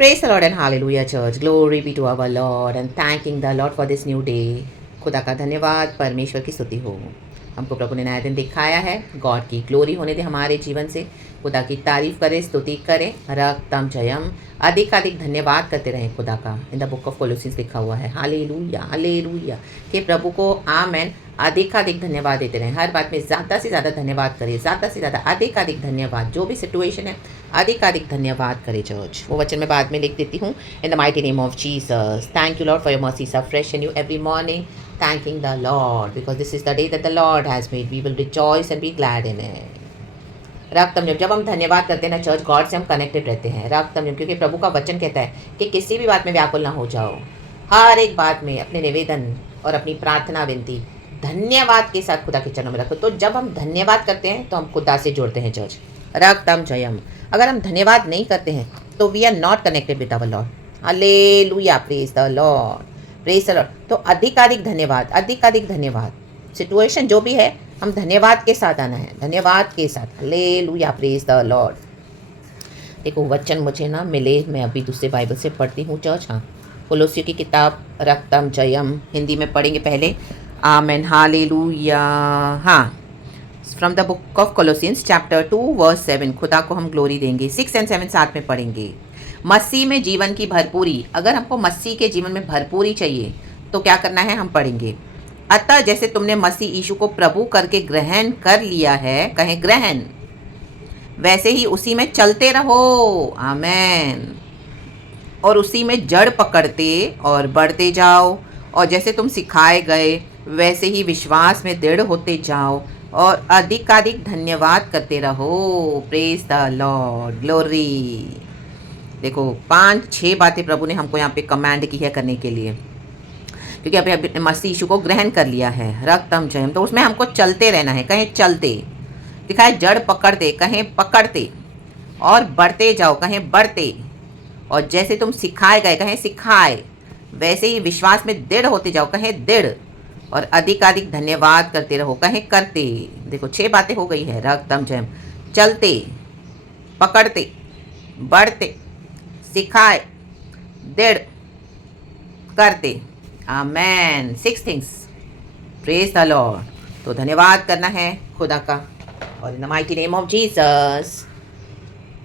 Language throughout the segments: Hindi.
Praise the Lord and hallelujah church. Glory be to our Lord and thanking the Lord for this new day. खुदा का धन्यवाद, परमेश्वर की स्तुति हो। हमको प्रभु ने नया दिन दिखाया है। गॉड की ग्लोरी होने दे हमारे जीवन से। खुदा की तारीफ करें, स्तुति करें, रक्तम जयम, अधिक धन्यवाद करते रहें खुदा का। इन द बुक ऑफ कोलोसियंस लिखा हुआ है हालेलुया हालेलुया कि प्रभु को आमेन अधिक धन्यवाद देते रहें। हर बात में ज़्यादा से ज़्यादा धन्यवाद करें, ज़्यादा से ज़्यादा अधिक धन्यवाद। जो भी सिचुएशन है अधिक धन्यवाद करें चर्च। वो वचन मैं बाद में लिख देती हूँ। In the mighty name of Jesus, thank you Lord for your mercies are fresh and new every morning. Thanking the Lord because this is the day that the Lord has made. We will rejoice and be glad in it. रक्तम जब हम धन्यवाद करते हैं ना चर्च, गॉड से हम कनेक्टेड रहते हैं। रक्तम क्योंकि प्रभु का वचन कहता है कि किसी भी बात में व्याकुल ना हो जाओ, हर एक बात में अपने निवेदन और अपनी प्रार्थना विनती धन्यवाद के साथ खुदा के चरणों में रखो। तो जब हम धन्यवाद करते हैं तो हम खुदा से जुड़ते हैं चर्च। रक्तम जयम। अगर हम धन्यवाद नहीं करते हैं तो we are not connected with our Lord. Hallelujah, praise the Lord, praise the Lord. तो अधिक धन्यवाद। सिचुएशन जो भी है हम धन्यवाद के साथ आना है, धन्यवाद के साथ। Hallelujah, praise the Lord. देखो वचन मुझे ना मिले, मैं अभी दूसरे बाइबल से पढ़ती हूँ चर्च। हाँ, कोलोसियों की किताब रक्तम जयम हिंदी में पढ़ेंगे पहले। Amen, hallelujah. हाँ, from the book of Colossians chapter 2 verse 7। खुदा को हम ग्लोरी देंगे। 6 और 7 साथ में पढ़ेंगे। मसीह में जीवन की भरपूरी। अगर हमको मसीह के जीवन में भरपूरी चाहिए तो क्या करना है, हम पढ़ेंगे। अतः जैसे तुमने मसीह यीशु को प्रभु करके ग्रहण कर लिया है, कहें ग्रहण, वैसे ही उसी में चलते रहो। आमेन। और उसी में जड़ पकड़ते और बढ़ते जाओ, और जैसे तुम सिखाए गए वैसे ही विश्वास में दृढ़ होते जाओ और अधिक धन्यवाद करते रहो। Praise the Lord, glory. देखो 5-6 बातें प्रभु ने हमको यहाँ पे कमांड की है करने के लिए, क्योंकि अभी मसीह यीशु को ग्रहण कर लिया है। रक्तम जयम, तो उसमें हमको चलते रहना है। कहें चलते, दिखाए जड़ पकड़ते, कहें पकड़ते, और बढ़ते जाओ, कहें बढ़ते, और जैसे तुम सिखाए गए, कहें सिखाए, वैसे ही विश्वास में दृढ़ होते जाओ, कहें दृढ़, और अधिक धन्यवाद करते रहो, कहें करते। देखो 6 बातें हो गई है। रक्तम जयम, चलते, पकड़ते, बढ़ते, सिखाए, दृढ़, करते। आमेन। 6 थिंग्स। Praise the Lord. तो धन्यवाद करना है खुदा का, और इन the mighty name of Jesus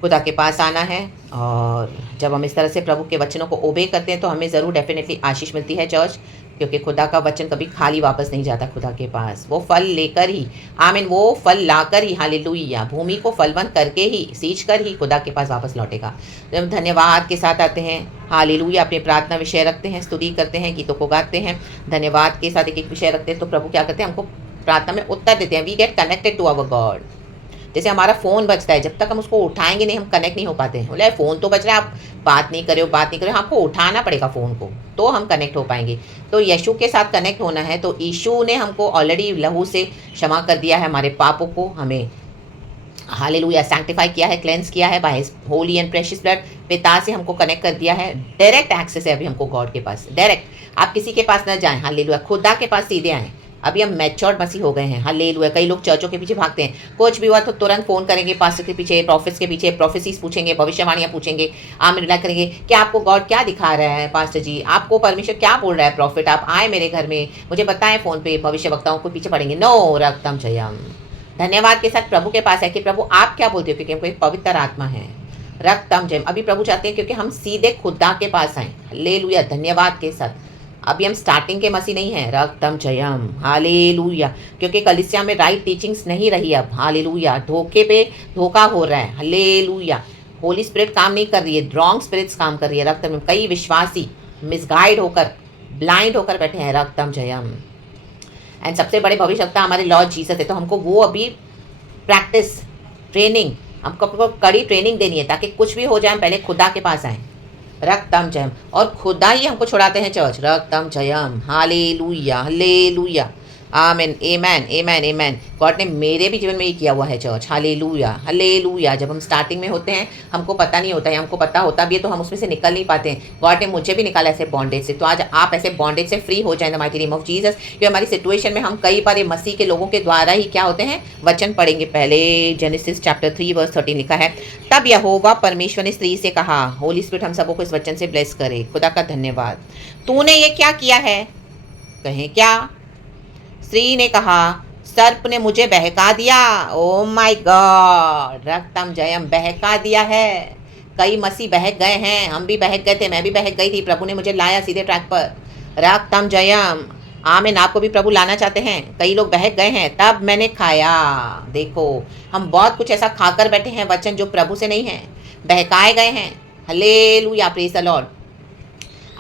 खुदा के पास आना है। और जब हम इस तरह से प्रभु के वचनों को ओबे करते हैं तो हमें ज़रूर डेफिनेटली आशीष मिलती है चर्च, क्योंकि खुदा का वचन कभी खाली वापस नहीं जाता खुदा के पास। वो फल लेकर ही, आमीन, वो फल लाकर ही, हालेलुया, भूमि को फलवंत करके ही, सींच कर ही खुदा के पास वापस लौटेगा। जब हम धन्यवाद के साथ आते हैं, हालेलुया, अपने प्रार्थना विषय रखते हैं, स्तुति करते हैं, गीतों को गाते हैं, धन्यवाद के साथ एक विषय रखते हैं, तो प्रभु क्या करते हैं, हमको प्रार्थना में उत्तर देते हैं। We get connected to our God. जैसे हमारा फ़ोन बजता है, जब तक हम उसको उठाएंगे नहीं, हम कनेक्ट नहीं हो पाते हैं। बोले फ़ोन तो बज रहा है, आप बात नहीं करे, आपको उठाना पड़ेगा फ़ोन को, तो हम कनेक्ट हो पाएंगे। तो यीशु के साथ कनेक्ट होना है, तो यीशु ने हमको ऑलरेडी लहू से क्षमा कर दिया है हमारे पापों को, हमें हालेलुया सैंक्टिफाई किया है, क्लेंस किया है by his Holi and precious blood. पिता से हमको कनेक्ट कर दिया है। डायरेक्ट एक्सेस है अभी हमको गॉड के पास, डायरेक्ट। आप किसी के पास ना जाएं, हालेलुया, खुदा के पास सीधे आएँ। अभी हम मैच्योर्ड मसीह हो गए हैं, हालेलुया। कई लोग चर्चों के पीछे भागते हैं, कुछ भी हुआ तो तुरंत फ़ोन करेंगे पास्टर के पीछे, प्रॉफिट्स के पीछे, प्रोफेसीज पूछेंगे, भविष्यवाणियाँ पूछेंगे, आमीन रिलाई करेंगे कि आपको गॉड क्या दिखा रहा है पास्टर जी, आपको परमेश्वर क्या बोल रहा है प्रॉफिट, आप आए मेरे घर में, मुझे बताएं फ़ोन पे, भविष्य वक्ताओं को पीछे पड़ेंगे। नो, रक्तम जयम, धन्यवाद के साथ प्रभु के पास है कि प्रभु आप क्या बोलते हो, क्योंकि हमको एक पवित्र आत्मा है। रक्तम जयम, अभी प्रभु चाहते हैं क्योंकि हम सीधे खुदा के पास आएँ, हालेलुया, धन्यवाद के साथ। अभी हम स्टार्टिंग के मसीह नहीं हैं। रक्तम जयम, हालेलुया, क्योंकि कलीसिया में राइट टीचिंग्स नहीं रही अब, हालेलुया, धोखे पे धोखा हो रहा है, हालेलुया, होली स्पिरिट काम नहीं कर रही है, रॉन्ग स्पिरिट्स काम कर रही है। रक्तम, कई विश्वासी मिसगाइड होकर, ब्लाइंड होकर बैठे हैं। रक्तम जयम। एंड सबसे बड़े भविष्यवक्ता हमारे लॉर्ड जीसस है, तो हमको वो अभी प्रैक्टिस, ट्रेनिंग, हमको कड़ी ट्रेनिंग देनी है, ताकि कुछ भी हो जाए पहले खुदा के पास आएँ। रक्तम जयम, और खुदा ही हमको छुड़ाते हैं चर्च। रक्तम जयम, hallelujah hallelujah. Amen, amen, amen, amen. God ने मेरे भी जीवन में ये किया हुआ है चर्च। Hallelujah, hallelujah. जब हम स्टार्टिंग में होते हैं हमको पता नहीं होता है, हमको पता होता भी है तो हम उसमें से निकल नहीं पाते हैं। गॉड ने मुझे भी निकाला ऐसे बॉन्डेज से, तो आज आप ऐसे बॉन्डेज से फ्री हो जाए the mighty name of Jesus. कि हमारी सिचुएशन में हम कई बार मसीह के लोगों के द्वारा ही क्या होते हैं, वचन पढ़ेंगे। पहले जेनेसिस चैप्टर 3 वर्स 13 लिखा है, तब यहोवा परमेश्वर ने स्त्री से कहा, होली स्पिरिट हम सबको इस वचन से ब्लेस करे। खुदा का धन्यवाद। तूने ये क्या किया है? कहें क्या? स्त्री ने कहा, सर्प ने मुझे बहका दिया। ओ माय गॉड, रक्तम जयम, बहका दिया है। कई मसीह बहक गए हैं, हम भी बहक गए थे, मैं भी बहक गई थी। प्रभु ने मुझे लाया सीधे ट्रैक पर। रक्तम जयम, आमीन। आपको भी प्रभु लाना चाहते हैं। कई लोग बहक गए हैं, तब मैंने खाया। देखो, हम बहुत कुछ ऐसा खाकर बैठे हैं वचन जो प्रभु से नहीं है, बहकाए गए हैं। हालेलुया, प्रेज द लॉर्ड,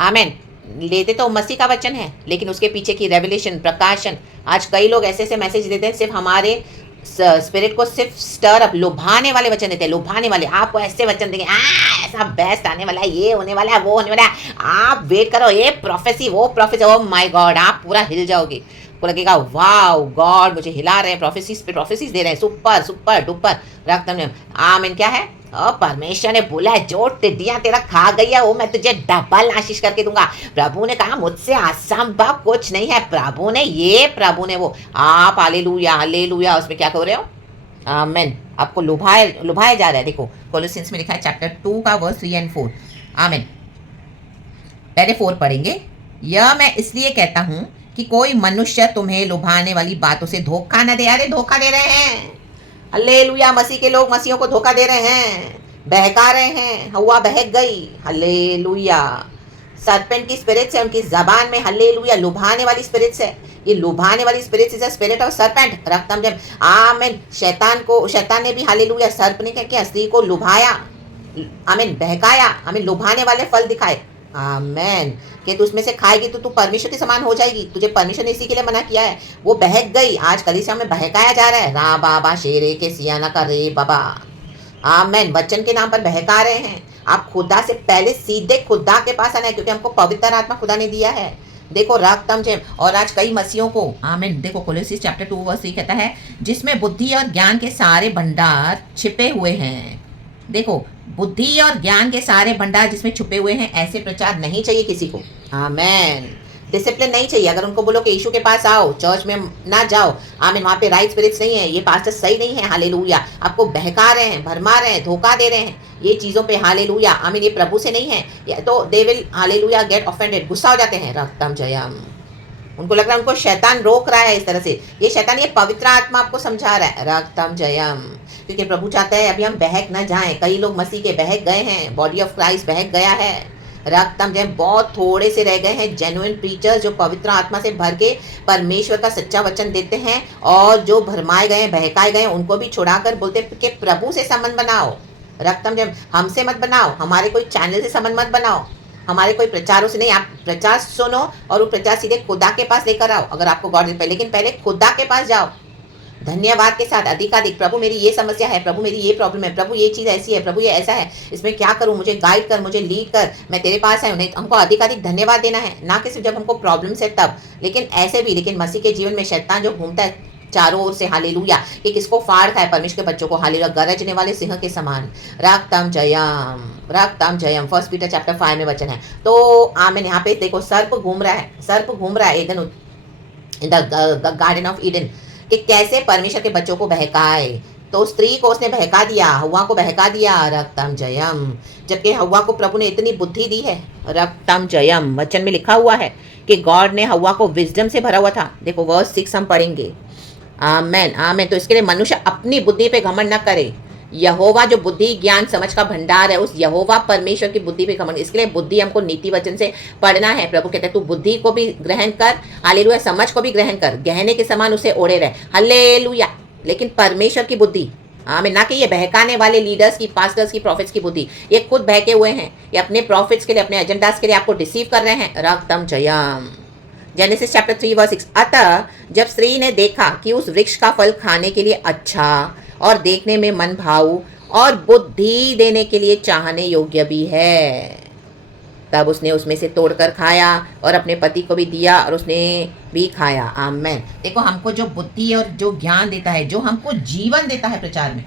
आमीन। लेते तो मसीह का वचन है, लेकिन उसके पीछे की रेवलेशन, प्रकाशन। आज कई लोग ऐसे ऐसे मैसेज देते हैं, सिर्फ हमारे स्पिरिट को सिर्फ स्टर अप, लुभाने वाले वचन देते हैं, लुभाने वाले। आपको ऐसे वचन देंगे, ऐसा बेस्ट आने वाला है, ये होने वाला है, वो होने वाला है, आप वेट करो, ये प्रोफेसी, वो प्रोफेसी। ओ माय गॉड, आप पूरा हिल जाओगे। को लगेगा वाओ, गॉड मुझे हिला रहे हैं, प्रोफेसीज पे प्रोफेसीज दे रहे हैं, सुपर सुपर डुपर। रक्त आमीन। क्या है? परमेश्वर ने बोला है, जो टिड्डियां तेरा खा गई है वो मैं तुझे डबल आशीष करके दूंगा। प्रभु ने कहा, मुझसे असंभव कुछ नहीं है। प्रभु ने वो आप हालेलुया, हालेलुया, उसमें क्या कर रहे हो? आमीन। आपको लुभाया जा रहा है। देखो कोलोसियंस में लिखा है चैप्टर 2 का वर्स 3 और 4। आमीन। पहले 4 पढ़ेंगे। यह मैं इसलिए कहता हूँ कि कोई मनुष्य तुम्हें लुभाने वाली बातों से धोखा न दे। अरे धोखा दे रहे हैं, हालेलुया। मसीह के लोग मसीहों को धोखा दे रहे हैं, बहका रहे हैं। हवा बहक गई, हालेलुया। सरपेंट की स्पिरिट से, उनकी जबान में, हालेलुया, लुभाने वाली स्पिरिट से। ये लुभाने वाली spirit is a spirit of serpent. रक्तम जब आमीन। शैतान ने भी हालेलुया, सर्प ने क्या किया? स्त्री को लुभाया, आमीन, बहकाया, आमीन, लुभाने वाले फल दिखाए। आमेन। कि तू उसमें से खाएगी तो तू परमेश्वर के समान हो जाएगी। तुझे परमेश्वर ने इसी के लिए मना किया है। वो बहक गई। आज कलीसिया में बहकाया जा रहा है। रा बाबा शेरे के सियाना का रे बाबा, आमेन। वचन के नाम पर बहका रहे हैं। आप खुदा से पहले सीधे खुदा के पास आना है, क्योंकि हमको पवित्र आत्मा खुदा ने दिया है। देखो रक्तम जेम। और आज कई मसीहों को, आमीन। देखो कोलोसियंस चैप्टर 2 वर्स 3 कहता है, जिसमें बुद्धि और ज्ञान के सारे भंडार छिपे हुए हैं। देखो, बुद्धि और ज्ञान के सारे भंडार जिसमें छुपे हुए हैं, ऐसे प्रचार नहीं चाहिए किसी को। आमेन। डिसिप्लिन नहीं चाहिए। अगर उनको बोलो कि यीशु के पास आओ, चर्च में ना जाओ, आमीन, वहाँ पे राइट स्पिरिट्स नहीं है, ये पास्टर सही नहीं है, हालेलुया, आपको बहका रहे हैं, भरमा रहे हैं, धोखा दे रहे हैं, ये चीज़ों पे, हालेलुया, आमीन, ये प्रभु से नहीं है, तो they will hallelujah get offended, गुस्सा हो जाते हैं। रक्तम जयम। उनको लग रहा है उनको शैतान रोक रहा है इस तरह से। ये शैतान, ये पवित्र आत्मा आपको समझा रहा है। रक्तम जयम। क्योंकि प्रभु चाहता है अभी हम बहक न जाएं। कई लोग मसीह के बहक गए हैं, बॉडी ऑफ क्राइस्ट बहक गया है। रक्तम जयम। बहुत थोड़े से रह गए हैं जेन्युइन प्रीचर्स जो पवित्र आत्मा से भर के परमेश्वर का सच्चा वचन देते हैं। और जो भरमाए गए, बहकाए गए, उनको भी छुड़ाकर बोलते कि प्रभु से संबंध बनाओ। रक्तम जयम। हमसे मत बनाओ, हमारे कोई चैनल से संबंध मत बनाओ, हमारे कोई प्रचारों से नहीं। आप प्रचार सुनो और वो प्रचार सीधे खुदा के पास लेकर आओ, अगर आपको गॉड पे, लेकिन पहले खुदा के पास जाओ धन्यवाद के साथ, अधिकाधिक। प्रभु मेरी ये समस्या है, प्रभु मेरी ये प्रॉब्लम है, प्रभु ये चीज़ ऐसी है, प्रभु ये ऐसा है, इसमें क्या करूं, मुझे गाइड कर, मुझे लीड कर, मैं तेरे पास आया हूं। हमको अधिकाधिक धन्यवाद देना है, ना कि सिर्फ जब हमको प्रॉब्लम्स है तब, लेकिन ऐसे भी। लेकिन मसीह के जीवन में शैतान जो घूमता है चारों ओर से, हालेलुया, कि किसको फाड़ खाए, परमेश्वर के बच्चों को, हालेलुया, गरजने वाले सिंह के समान। रक्तम जयम, रक्तम जयम। 1 पीटर चैप्टर 5 में वचन है। तो आमीन। यहाँ पे देखो सर्प घूम रहा है, सर्प घूम रहा है Eden, in the garden of Eden, कि कैसे परमेश्वर के बच्चों को बहकाए। तो स्त्री को उसने बहका दिया, हव्वा को बहका दिया। रक्तम जयम। जबकि हव्वा को प्रभु ने इतनी बुद्धि दी है। रक्तम जयम। वचन में लिखा हुआ है कि गॉड ने हव्वा को विजडम से भरा हुआ था। देखो वर्स 6 हम पढ़ेंगे। आमेन, आमेन। तो इसके लिए मनुष्य अपनी बुद्धि पे घमंड न करे। यहोवा जो बुद्धि ज्ञान समझ का भंडार है, उस यहोवा परमेश्वर की बुद्धि पे घमंड। इसके लिए बुद्धि हमको नीति वचन से पढ़ना है। प्रभु कहते हैं तू बुद्धि को भी ग्रहण कर, हालेलुया, समझ को भी ग्रहण कर, गहने के समान उसे ओढ़े रहे, हालेलुया। लेकिन परमेश्वर की बुद्धि, आमीन, ना कि ये बहकाने वाले लीडर्स की, पास्टर्स की, प्रॉफिट्स की बुद्धि। ये खुद बहके हुए हैं, ये अपने प्रॉफिट्स के लिए, अपने एजेंडास के लिए आपको डिसीव कर रहे हैं। रक्तम जयम। Genesis chapter 3 verse 6। अतः जब स्त्री ने देखा कि उस वृक्ष का फल खाने के लिए अच्छा और देखने में मन भाऊ और बुद्धि देने के लिए चाहने योग्य भी है, तब उसने उसमें से तोड़कर खाया और अपने पति को भी दिया और उसने भी खाया। आमेन। देखो, हमको जो बुद्धि और जो ज्ञान देता है, जो हमको जीवन देता है प्रचार में,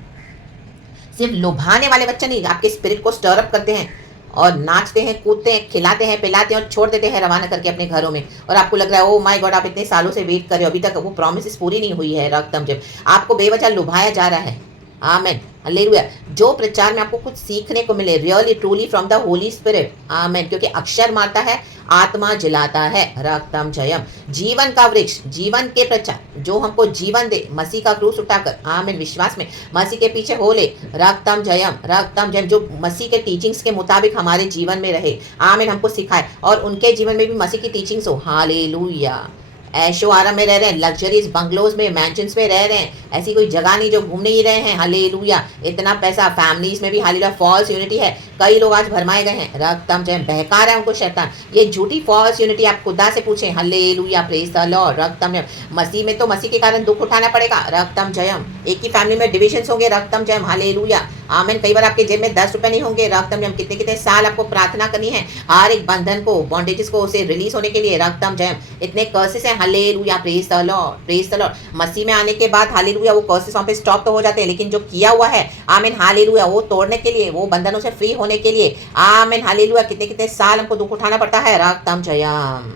सिर्फ लुभाने वाले बच्चे नहीं, आपके स्पिरिट को स्टर अप करते हैं और नाचते हैं, कूदते हैं, खिलाते हैं, पिलाते हैं और छोड़ देते हैं रवाना करके अपने घरों में। और आपको लग रहा है ओ माय गॉड, आप इतने सालों से वेट कर रहे हो, अभी तक वो प्रॉमिसेस पूरी नहीं हुई है। रक्तम जब आपको बेवजह लुभाया जा रहा है। Amen, hallelujah. जो प्रचार में आपको कुछ सीखने को मिले, really truly from the holy spirit. Amen. क्योंकि अक्षर मारता है, आत्मा जलाता है। रक्तम जयम। जीवन का वृक्ष, जीवन के प्रचार जो हमको जीवन दे, मसीह का क्रूस उठाकर, आमेन, विश्वास में मसीह के पीछे हो ले। रक्तम जयम, रक्तम जयम। जो मसीह के टीचिंग्स के मुताबिक हमारे जीवन में रहे, आमेन, हमको सिखाए और उनके जीवन में भी मसीह की टीचिंग्स हो। हालेलुया। ऐशो आराम में रह रहे हैं, लग्जरीज बंगलोज में, मैंशंस में रह रहे हैं, ऐसी कोई जगह नहीं जो घूमने ही रहे हैं। हालेलुया। इतना पैसा, फैमिलीज में भी हालेलुया फॉल्स यूनिटी है। कई लोग आज भरमाए गए हैं। रक्तम जय, बहका रहा है उनको शैतान। ये झूठी फॉल्स यूनिटी आप खुदा से पूछें। Hallelujah, praise the Lord. रक्तम जय। मसीह में तो मसीह के कारण दुख उठाना पड़ेगा। रक्तम जयम। एक ही फैमिली में डिविजन्स होंगे। रक्तम जयम। हालेलुया, आमेन। कई बार आपके जेब में 10 रुपए नहीं होंगे। रक्तम जयम। कितने कितने साल आपको प्रार्थना करनी है हर एक बंधन को, बॉन्डेजेस को, उसे रिलीज होने के लिए। रक्तम जयम। इतने कर्सेस हैं। Hallelujah, praise the Lord, praise the Lord. मसीह में आने के बाद हालेलुया वो कर्सेस वहां पे स्टॉप तो हो जाते हैं, लेकिन जो किया हुआ है, आमीन, हालेलुया, वो तोड़ने के लिए, वो बंधनों से फ्री होने के लिए, आमीन, हालेलुया, कितने कितने साल हमको दुख उठाना पड़ता है। रक्तम जयम।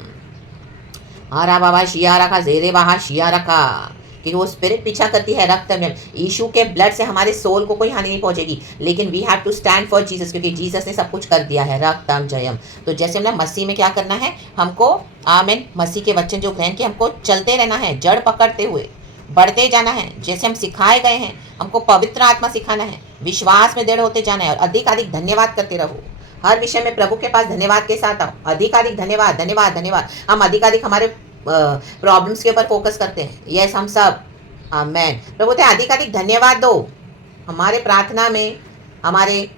हरा बाबा शिया रखा, जेरे बाहा शिया रखा, कि वो स्पिरिट पीछा करती है। रक्त में यीशु के ब्लड से हमारे सोल को कोई हानि नहीं पहुंचेगी, लेकिन we have to stand for Jesus, क्योंकि जीसस ने सब कुछ कर दिया है। रक्तम जयम। तो जैसे हमने मसीह में क्या करना है, हमको आमीन मसीह के वचन जो ग्रहण के हमको चलते रहना है, जड़ पकड़ते हुए बढ़ते जाना है। जैसे हम सिखाए गए हैं, हमको पवित्र आत्मा सिखाना है, विश्वास में दृढ़ होते जाना है और अधिक अधिक धन्यवाद करते रहो। हर विषय में प्रभु के पास धन्यवाद के साथ आओ। अधिक अधिक धन्यवाद, धन्यवाद, धन्यवाद। हम अधिक अधिक हमारे प्रॉब्लम्स के ऊपर फोकस करते हैं। यस, हम सब, आमेन। प्रभु ते अधिक अधिक धन्यवाद दो हमारे प्रार्थना में, हमारे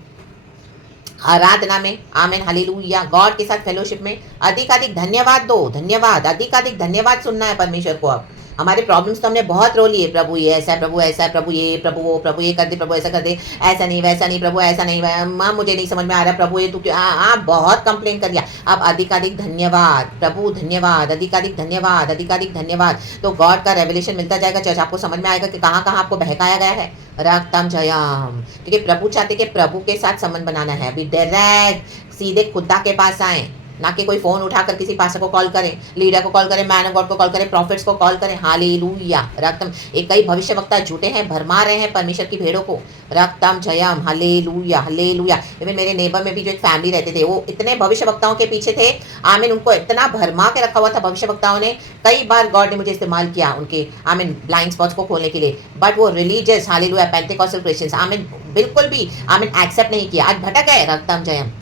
आराधना में, आमेन, हालेलुया, गॉड के साथ फेलोशिप में अधिक अधिक धन्यवाद दो। धन्यवाद, अधिक अधिक धन्यवाद सुनना है परमेश्वर को। अब हमारे प्रॉब्लम्स तो हमने बहुत रो लिए, प्रभु ये ऐसा है, प्रभु ऐसा है, प्रभु ये, प्रभु वो, प्रभु ये कर दे, प्रभु ऐसा कर दे, ऐसा नहीं वैसा नहीं, प्रभु ऐसा नहीं, माँ मुझे नहीं समझ में आ रहा, प्रभु ये तू क्यों, आप बहुत कंप्लेन कर दिया। अब अधिक अधिक धन्यवाद प्रभु, धन्यवाद, अधिक अधिक धन्यवाद, अधिक अधिक धन्यवाद। तो गॉड का रेवलेशन मिलता जाएगा चर्च, आपको समझ में आएगा कि कहाँ कहाँ आपको बहकाया गया है। रक्तम जयम। क्योंकि प्रभु चाहते कि प्रभु के साथ संबंध बनाना है। अभी डायरेक्ट सीधे खुदा के पास आए, ना कि कोई फोन उठाकर किसी पास्टर को कॉल करें, लीडर को कॉल करें, मैन ऑफ गॉड को कॉल करें, प्रॉफिट्स को कॉल करें। हालेलुया। रक्तम। एक कई भविष्यवक्ता झूठे हैं, भरमा रहे हैं परमेश्वर की भेड़ों को। रक्तम जयम। Hallelujah, hallelujah. इवन मेरे नेबर में भी जो एक फैमिली रहते थे, वो इतने भविष्यवक्ताओं के पीछे थे, आमीन, उनको इतना भरमा के रखा हुआ था भविष्यवक्ताओं ने। कई बार गॉड ने मुझे इस्तेमाल किया उनके, आमीन, ब्लाइंड स्पॉट्स को खोलने के लिए, बट वो रिलीजियस, हालेलुया, पेंटेकोस्टल क्रिश्चियंस, आमीन, बिल्कुल भी, आमीन, एक्सेप्ट नहीं किया। आज भटक गए। रक्तम जयम।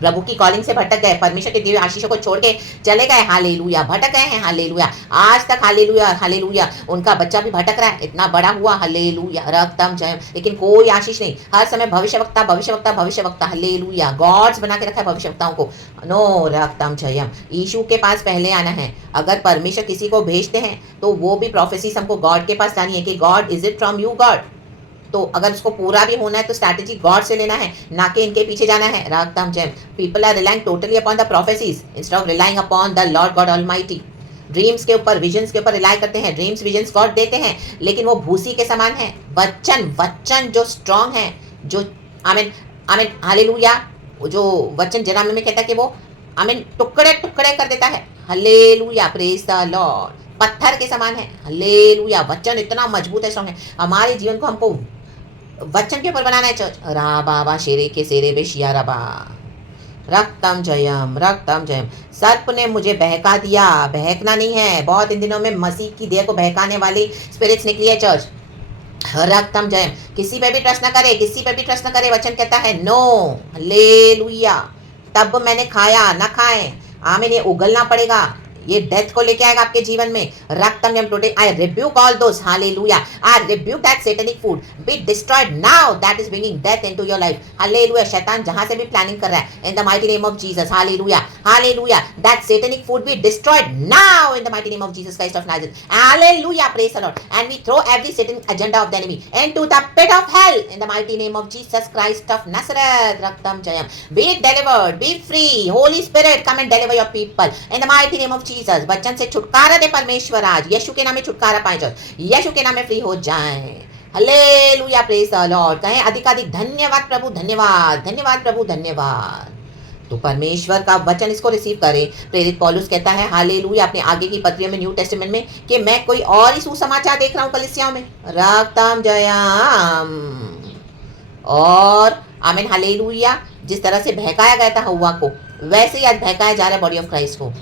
प्रभु की कॉलिंग से भटक गए, परमेश्वर के दिव्य आशीषों को छोड़ के चले गए। हालेलुया, भटक गए हैं। हालेलुया। आज तक हालेलुया, हालेलुया, उनका बच्चा भी भटक रहा है, इतना बड़ा हुआ। हालेलुया, रक्तम जयम, लेकिन कोई आशीष नहीं। हर समय भविष्यवक्ता, भविष्यवक्ता, भविष्यवक्ता। हालेलुया। गॉड्स बना के रखा है भविष्यवक्ताओं को। नो, रक्तम जयम। यीशु के पास पहले आना है। अगर परमेश्वर किसी को भेजते हैं तो वो भी प्रोफेसीज हमको गॉड के पास लानी है कि God, is it from you God? तो अगर उसको पूरा भी होना है तो स्ट्रैटेजी गॉड से लेना है, ना कि इनके पीछे जाना है। रक्तम जयम। People are relying totally upon the prophecies instead of relying upon the Lord God almighty. Dreams के ऊपर, विजन्स के ऊपर रिलाई करते हैं। ड्रीम्स विजन्स गॉड देते हैं, लेकिन वो भूसी के समान है। वचन, वचन जो स्ट्रांग है, जो, आमीन, आमीन, हालेलुया, जो वचन जनामे में कहता है कि वो, आमीन, टुकड़े टुकड़े कर देता है। Hallelujah, praise the Lord. पत्थर के समान है। हालेलुया। वचन इतना मजबूत है, स्ट्रांग है। हमारे जीवन को हमको वचन के ऊपर बनाना है चर्च। रा बाबा शेरे के सेरे बे शिया रबा। रक्तम जयम, रक्तम जयम। सर्प ने मुझे बहका दिया। बहकना नहीं है। बहुत इन दिनों में मसीह की देह को बहकाने वाली स्पिरिट्स निकली है चर्च। रक्तम जयम। किसी पे भी ट्रस्ट ना करे, किसी पे भी ट्रस्ट ना करे। वचन कहता है नो। हालेलुया। तब मैंने खाया, ना खाएं, आमीन, ये उगलना पड़ेगा। ये डेथ को लेके आएगा आपके जीवन में। रक्तम जयम today I rebuke all those, hallelujah, I rebuke that satanic food, be destroyed now that is bringing death into your life. Hallelujah, शैतान जहां से भी प्लानिंग कर रहा है, in the mighty name of Jesus, hallelujah, hallelujah, that satanic food be destroyed now in the mighty name of Jesus Christ of Nazareth, hallelujah, praise the Lord, and we throw every satanic agenda of the enemy into the pit of hell in the mighty name of Jesus Christ of Nazareth. रक्तम जयम, be delivered, be free, holy spirit come and deliver your people in the mighty name of Jesus. बच्चन से छुटकारा दे परमेश्वर, आज यीशु के नाम में छुटकारा पाए जाओ, यीशु के नाम में फ्री हो जाएं। हालेलुया, प्रेज द लॉर्ड, कहें अधिकाधिक धन्यवाद प्रभु, धन्यवाद, धन्यवाद प्रभु, धन्यवाद। तो परमेश्वर का वचन इसको रिसीव करें। प्रेरित पौलुस कहता है हालेलुया अपने आगे की पत्रियों में न्यू टेस्टामेंट में कि मैं कोई और ही सुसमाचार देख रहा हूं कलीसियाओं में। रक्तम जयम, और आमीन, हालेलुया, जिस तरह से बहकाया गया था हव्वा को, वैसे ही आज बहकाया जा रहा है बॉडी ऑफ क्राइस्ट को।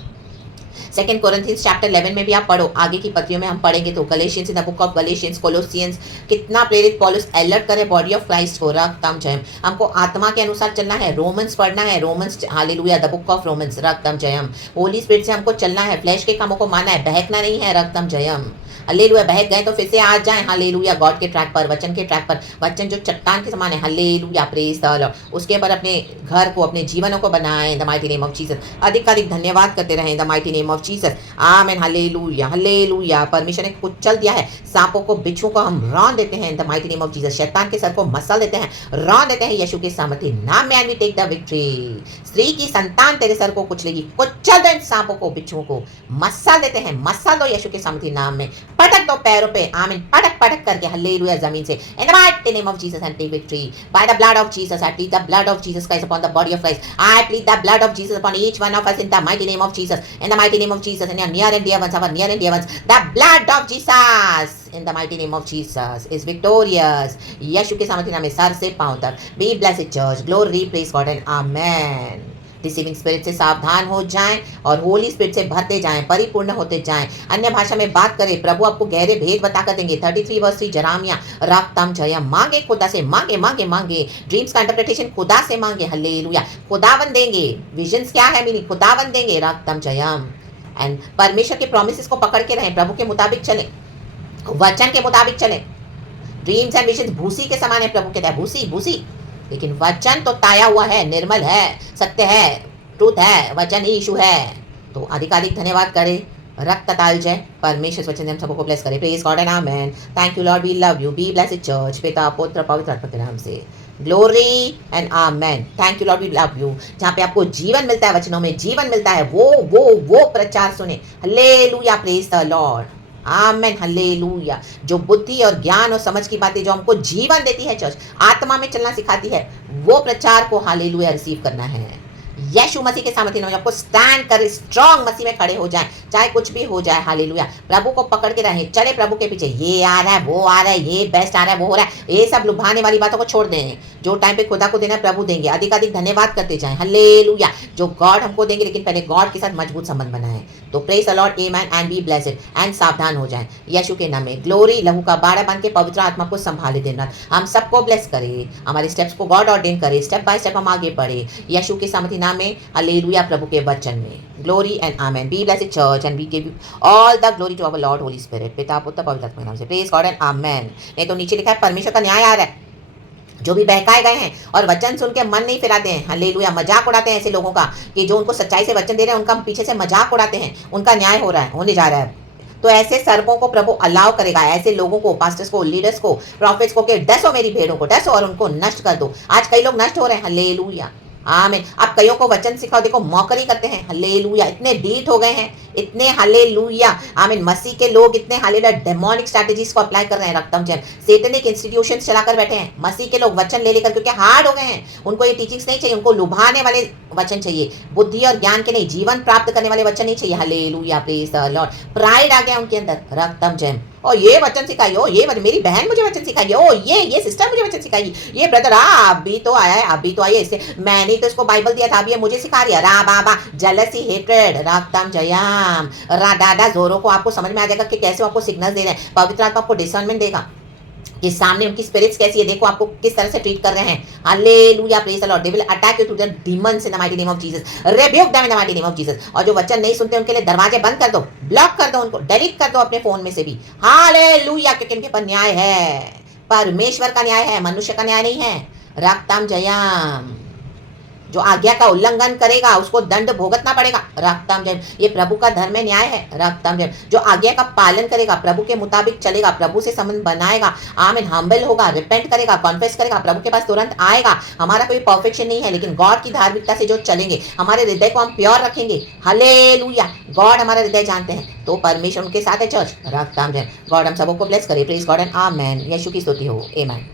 2 कोरिन्थियंस चैप्टर 11 में भी आप पढ़ो, आगे की पत्रियों में हम पढ़ेंगे तो Galatians, in the book of Galatians, Colossians, कितना प्रेरित पौलुस अलर्ट करे बॉडी ऑफ क्राइस्ट को। रक्तम जयम, हमको आत्मा के अनुसार चलना है। रोमन्स पढ़ना है, Romans, hallelujah, the book of Romans. रक्तम जयम, होली स्पिरिट से हमको चलना है, फ्लैश के कामों को मानना है, बहकना नहीं है। रक्तम जयम, हालेलुया, बहक गए तो फिर से आ जाएं, हालेलुया, गॉड के ट्रैक पर, वचन के ट्रैक पर। वचन जो चट्टान के समान है, हालेलुया, प्रेज द लॉर्ड, उसके ऊपर अपने घर को, अपने जीवनों को बनाएं the mighty name of Jesus. अधिक धन्यवाद करते रहें the mighty name of Jesus, आमीन, हालेलुया, हालेलुया। परमेश्वर ने कुचल दिया है सांपों को, बिच्छुओं को हम रौंद देते हैं the mighty name of Jesus. शैतान के सर को मसल देते हैं, रौंद देते हैं यीशु के सामर्थ्य नाम में, and we take the victory. स्त्री की संतान तेरे सर को कुचलेगी, कुचल दो इन सांपों को, बिच्छुओं को, मसल देते हैं, मसल दो यीशु के सामर्थ्य नाम में, पटक दो पैरों पे, आमीन, पटक पटक करके, हालेलुया, जमीन से, in the mighty name of Jesus, and take victory by the blood of Jesus. I plead the blood of Jesus Christ upon the body of Christ. I plead the blood of Jesus upon each one of us in the mighty name of Jesus, in the mighty name of Jesus, and your near and dear ones, our near and dear ones, the blood of Jesus in the mighty name of Jesus is victorious। यीशु के सामर्थ्य नाम में सर से पांव तक। Be blessed church, glory, praise God and amen। Deceiving spirit से सावधान हो जाएं और होली स्पिरिट से भरते जाएं, परिपूर्ण होते जाएं। अन्य भाषा में बात करें, प्रभु आपको गहरे भेद बता कर देंगे। 33 वर्ष 3 जरामिया, रक्तम जयम, मांगे खुदा से, मांगे मांगे मांगे, ड्रीम्स का इंटरप्रिटेशन खुदा से मांगे, हालेलुया, खुदावन देंगे। विजन्स क्या है मीनिंग, खुदावन देंगे, रक्तम जयम। एंड परमेश्वर के प्रोमिसेस को पकड़ के रहें, प्रभु के मुताबिक चलें, वचन के मुताबिक चलें। ड्रीम्स एंड विजन्स भूसी के समान है, प्रभु कहता है भूसी भूसी, लेकिन वचन तो ताया हुआ है, निर्मल है, सत्य है, ट्रूथ है, वचन ही यीशु है। तो अधिकाधिक धन्यवाद करें। रक्त ताल जय, परमेश्वर वचन हम सबको ब्लेस करें। Praise God and amen. Thank you Lord, we love you. Be blessed church, पिता पुत्र पवित्र आत्मा के नाम से, glory and amen. Thank you Lord, we love you. जहाँ पे आपको जीवन मिलता है, वचनों में जीवन मिलता है, वो प्रचार सुने। Hallelujah, praise the Lord, amen, hallelujah. जो बुद्धि और ज्ञान और समझ की बातें जो हमको जीवन देती है, चर्च आत्मा में चलना सिखाती है, वो प्रचार को हालेलुया रिसीव करना है। यीशु मसीह के सामर्थ्य में आपको स्टैंड कर, स्ट्रॉन्ग मसीह में खड़े हो जाएं, चाहे कुछ भी हो जाए, हालेलुया। प्रभु को पकड़ के रहें, चले प्रभु के पीछे। ये आ रहा है, वो आ रहा है, ये बेस्ट आ रहा है, वो हो रहा है, ये सब लुभाने वाली बातों को छोड़ दें। जो टाइम पे खुदा को देना है, प्रभु देंगे। अधिकाधिक धन्यवाद करते जाएं, हालेलुया। जो गॉड हमको देंगे, लेकिन पहले गॉड के साथ मजबूत संबंध बनाएं। तो praise the Lord, amen, and be blessed, and सावधान हो जाएं यीशु के नाम में। ग्लोरी, लहू का बाड़ा बन के पवित्र आत्मा को संभाले देना। हम सबको ब्लेस करे, हमारे स्टेप्स को गॉड ऑर्डेन करे, स्टेप बाय स्टेप हम आगे बढ़े यीशु के सामर्थ्य नाम में, हालेलुया, प्रभु के वचन में। Glory and amen. Be blessed church, and we give you all the glory to our Lord Holy Spirit, पिता पुत्र पवित्र आत्मा के नाम से। Praise God and amen. नहीं तो नीचे लिखा है परमेश्वर का न्याय आ रहा है। जो भी बहकाए गए हैं और वचन सुन के मन नहीं फिराते हैं, हालेलुया, मजाक उड़ाते हैं ऐसे लोगों का, कि जो उनको सच्चाई से वचन दे रहे हैं, उनका पीछे से मजाक उड़ाते हैं, उनका न्याय हो रहा है, होने जा रहा है। तो ऐसे सर्पों को प्रभु अलाउ करेगा, ऐसे लोगों को, पास्टर्स को, लीडर्स को, प्रॉफिट्स को, कि डसो मेरी भेड़ों को, डसो और उनको नष्ट कर दो। आज कई लोग नष्ट हो रहे हैं, हालेलुया, आमीन। आप कईयों को वचन सिखाओ, देखो मौकरी करते हैं, हालेलुया, इतने डीट हो गए हैं, इतने, हालेलुया, आमीन। मसीह के लोग इतने, हालेलुया, डेमोनिक स्ट्रैटेजीज को अप्लाई कर रहे हैं, रक्तम जैम, सेटनिक इंस्टीट्यूशंस चलाकर बैठे हैं। मसीह के लोग वचन ले लेकर, क्योंकि हार्ड हो गए हैं, उनको ये टीचिंग्स नहीं चाहिए, उनको लुभाने वाले वचन चाहिए, बुद्धि और ज्ञान के नहीं, जीवन प्राप्त करने वाले वचन नहीं चाहिए, hallelujah, praise the Lord. Pride आ गया उनके अंदर, रक्तम जैम, और ये वचन सिखाई, ओ ये मेरी बहन मुझे वचन सिखाई, ओ ये सिस्टर मुझे वचन सिखाई, ये ब्रदर अभी तो आया है, अभी तो आइए, इससे मैंने तो इसको बाइबल दिया था, अभी ये मुझे सिखा रही है, रा बाबा, जेलसी, हेट्रेड, रक्तम जयम, रा दादा जोरों को आपको समझ में आ जाएगा कि कैसे आपको सिग्नल दे रहे हैं। पवित्र आत्मा आपको डिसर्नमेंट देगा, कि सामने उनकी स्पिरिट्स कैसी है, देखो आपको किस तरह से ट्रीट कर रहे हैं। Hallelujah, praise the Lord. They will attack you through the demons in the mighty name of Jesus, rebuke them in the mighty name of Jesus. और जो वचन नहीं सुनते उनके लिए दरवाजे बंद कर दो, ब्लॉक कर दो, उनको डिलीट कर दो अपने फोन में से भी। हालेलुया, क्योंकि इनके पर न्याय है, परमेश्वर का न्याय है, मनुष्य का न्याय नहीं है। रक्तम जयम, जो आज्ञा का उल्लंघन करेगा उसको दंड भुगतना पड़ेगा। रक्तम जय, ये प्रभु का धर्म में न्याय है। रक्तम जय, जो आज्ञा का पालन करेगा, प्रभु के मुताबिक चलेगा, प्रभु से संबंध बनाएगा, आमीन, हम्बल होगा, रिपेंट करेगा, कॉन्फेस करेगा, प्रभु के पास तुरंत आएगा। हमारा कोई परफेक्शन नहीं है, लेकिन गॉड की धार्मिकता से जो चलेंगे, हमारे हृदय को हम प्योर रखेंगे। हालेलुया, गॉड हमारा हृदय जानते हैं, तो परमेश्वर उनके साथ है। चर्च रक्तम जय। गॉड हम सबको ब्लेस करे। प्रेज गॉड एंड आमेन। यीशु की स्तुति हो। आमेन।